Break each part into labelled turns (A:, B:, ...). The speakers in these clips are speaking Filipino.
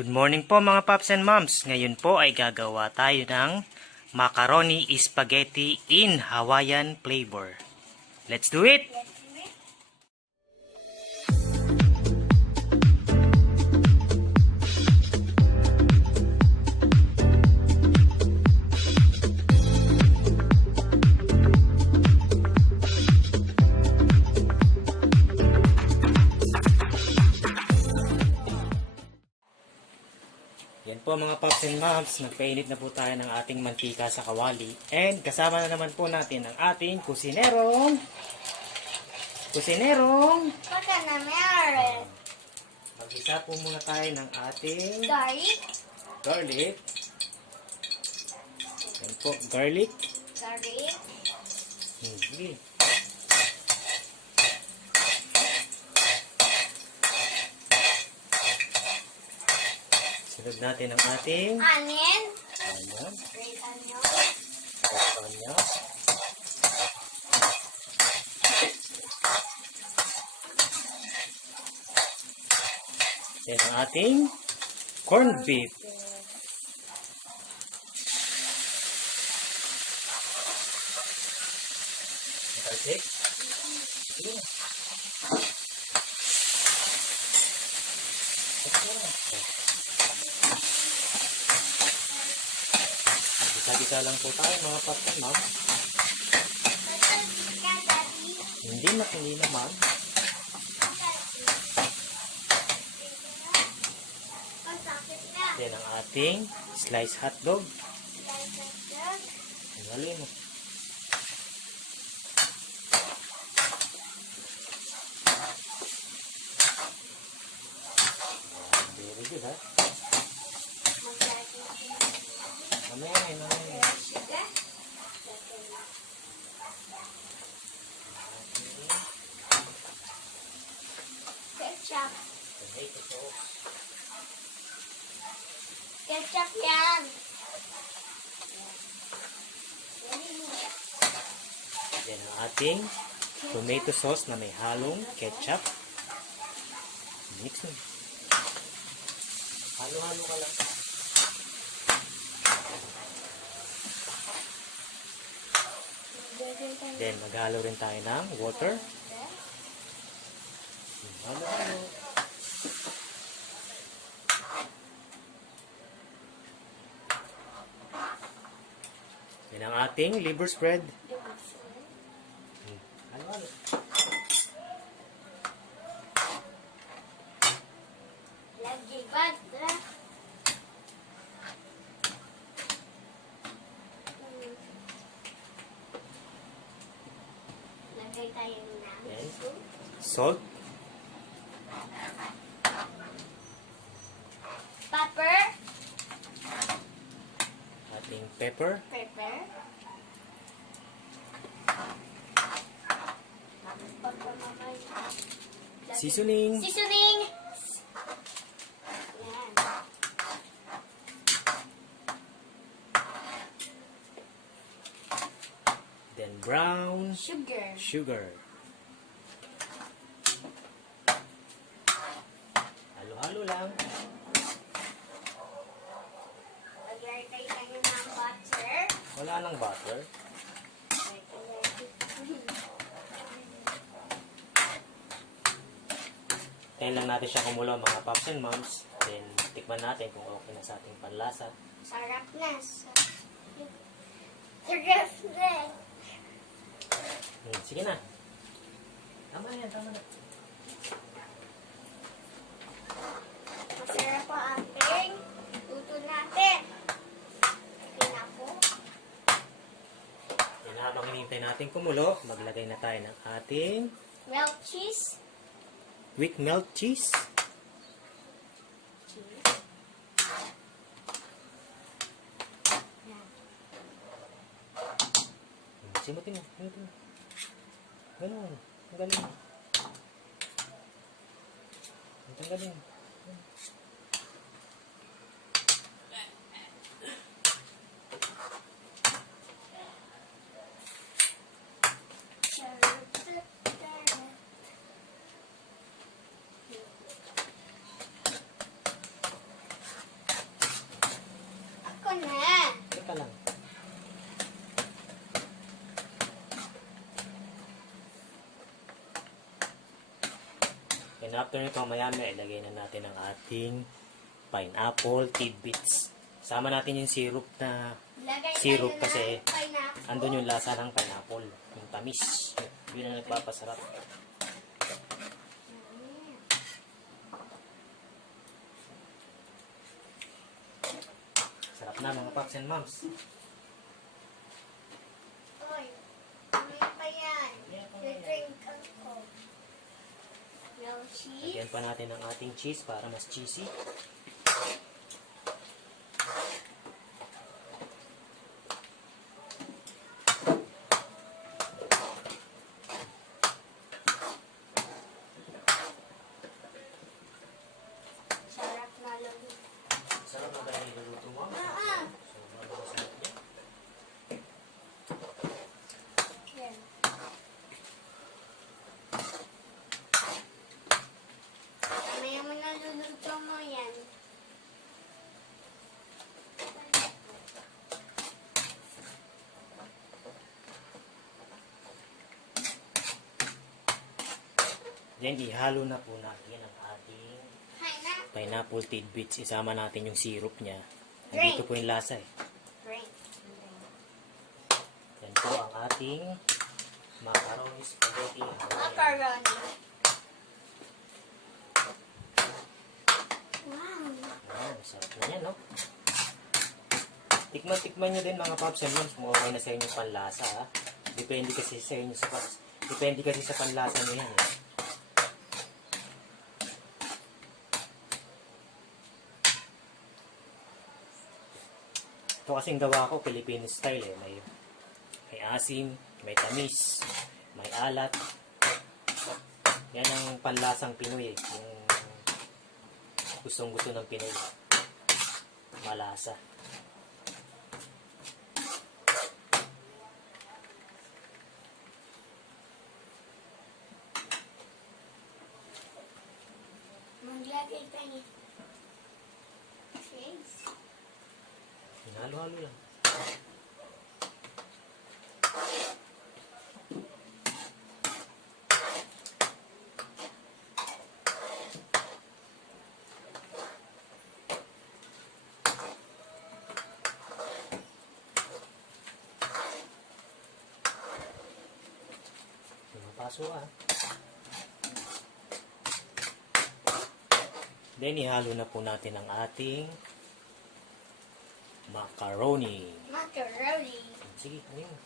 A: Good morning po mga paps and moms. Ngayon po ay gagawa tayo ng macaroni spaghetti in Hawaiian flavor. Let's do it! Po mga paps and moms, nagpainit na po tayo ng ating mantika sa kawali. And kasama na naman po natin ang ating kusinerong kusinerong
B: Baka na meron.
A: Mag-isa po muna tayo ng ating
B: Garlic.
A: garlic. Yan po, garlic.
B: Garlic.
A: Hmm, Sunod natin ang ating
B: Onion.
A: onion,
B: Red onion.
A: onion. Then ang ating corned beef. Nakalsik. Sige na. Okay na. Gisa-gisa lang po tayo mga paps ma'am. Hindi na, hindi naman. Then ang ating sliced hotdog. Ang galing. oh. Very good ha. Na, mamaya na.
B: Ketchup. Ketchup yan.
A: Then ang ating tomato sauce na may halong ketchup. Mix mo. Halo-halo ka lang. Then maghalo rin tayo ng water. Halo-halo. Yan ang ating liver spread. Halo-halo.
B: Lagi butter. Hmm. Lagay tayo ng soup.
A: Salt.
B: Pepper.
A: Ating pepper.
B: Pepper.
A: Seasoning.
B: Seasoning.
A: Brown
B: Sugar.
A: sugar. Halo-halo lang.
B: Lagay tayo ng butter.
A: Wala nang butter. Tayo lang natin siya kumulo mga pops and moms. Then tikman natin kung okay na sa ating panlasa.
B: Sarap na. Sarap na.
A: Hmm, sige na. Tama na yan, tama na.
B: Masarap po ating luto natin. Na po.
A: Yan habang hinihintay natin kumulo, maglagay na tayo ng ating
B: Milk cheese.
A: with melt cheese.
B: Cheese. Yan.
A: Hmm, Simutin mo, simutin mo. Ganun, ang galing. Ang galing. And after nito, maya-maya, ilagay na natin ang ating pineapple tidbits. Sama natin yung syrup na
B: Lagay
A: Syrup kasi andun yung lasa ng pineapple. Yung tamis. Yun ang nagpapasarap. Sarap na mga paps and moms.
B: Oy, may pa yan. I-drink ako. No cheese.
A: Lagyan pa natin ang ating cheese para mas cheesy.
B: Sarap na lang.
A: Sarap na tayo niluluto mo.
B: Ah,
A: Sobrang masarap niya.
B: yan. Mamaya mo naluluto mo yan.
A: Then, ihalo na po natin ang ating pineapple tidbits. Isama natin yung syrup niya. Nandito po yung lasa eh. Yan po ang ating macaroni spaghetti.
B: Macaroni. Wow.
A: Wow, sarap na yan, no? Tikman-tikman nyo din mga paps and moms kung okay na sa inyo panlasa, ha? Depende kasi sa inyo sa. Depende kasi sa panlasa nyo yan, eh. Ito kasing gawa ko, Filipino style, eh. May, may asim, may tamis, may alat. Yan ang panlasang Pinoy, eh. Yung gustong gusto ng Pinoy. Malasa.
B: Maglagay tayo. Cheese.
A: Hinalo-halo lang. Pumapaso ah. Then, ihalo na po natin ang ating macaroni.
B: Macaroni.
A: Sige, ano yun?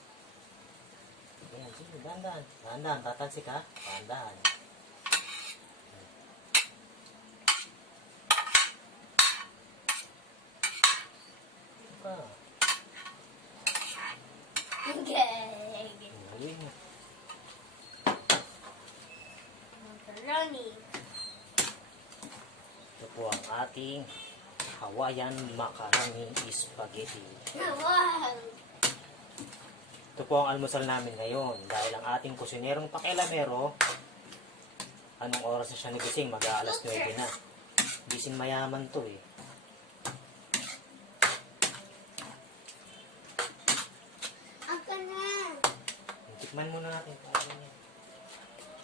A: Ayan, sige, dandan. Dandan, tatansik ha? Ka?
B: Okay.
A: Galing.
B: Macaroni.
A: Ito po ang ating Hawaiian macaroni spaghetti. Ito po ang almusal namin ngayon dahil ang ating kusinerong pakilamero anong oras na siya nagising? Mag-aalas 9 na. Gising mayaman to eh. Tikman muna natin.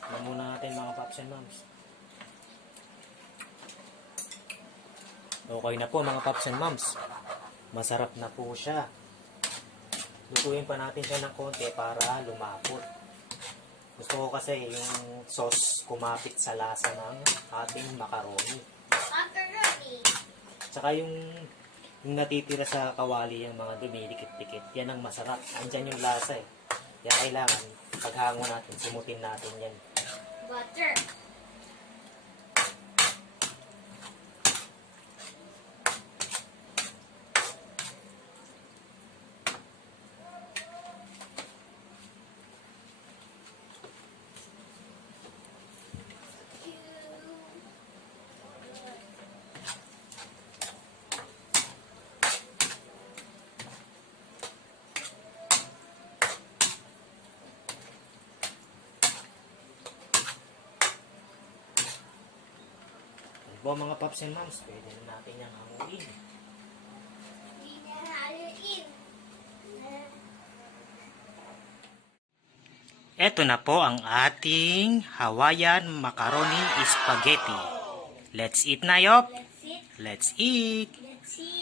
A: Tikman muna natin mga paps and moms. Okay na po mga paps and moms. Masarap na po siya. Lutuin pa natin siya ng konti para lumapot. Gusto ko kasi yung sauce kumapit sa lasa ng ating macaroni.
B: Macaroni.
A: Tsaka yung, yung natitira sa kawali yung mga dumidikit-dikit, yan ang masarap. Andyan yung lasa eh. Kaya kailangan, paghango natin, sumutin natin yan.
B: Butter.
A: Po mga paps and moms, pwede na natin yung hanguin.
B: Hindi na.
A: Ito na po ang ating Hawaiian macaroni spaghetti. Let's eat na, Yop!
B: Let's eat.
A: Let's eat!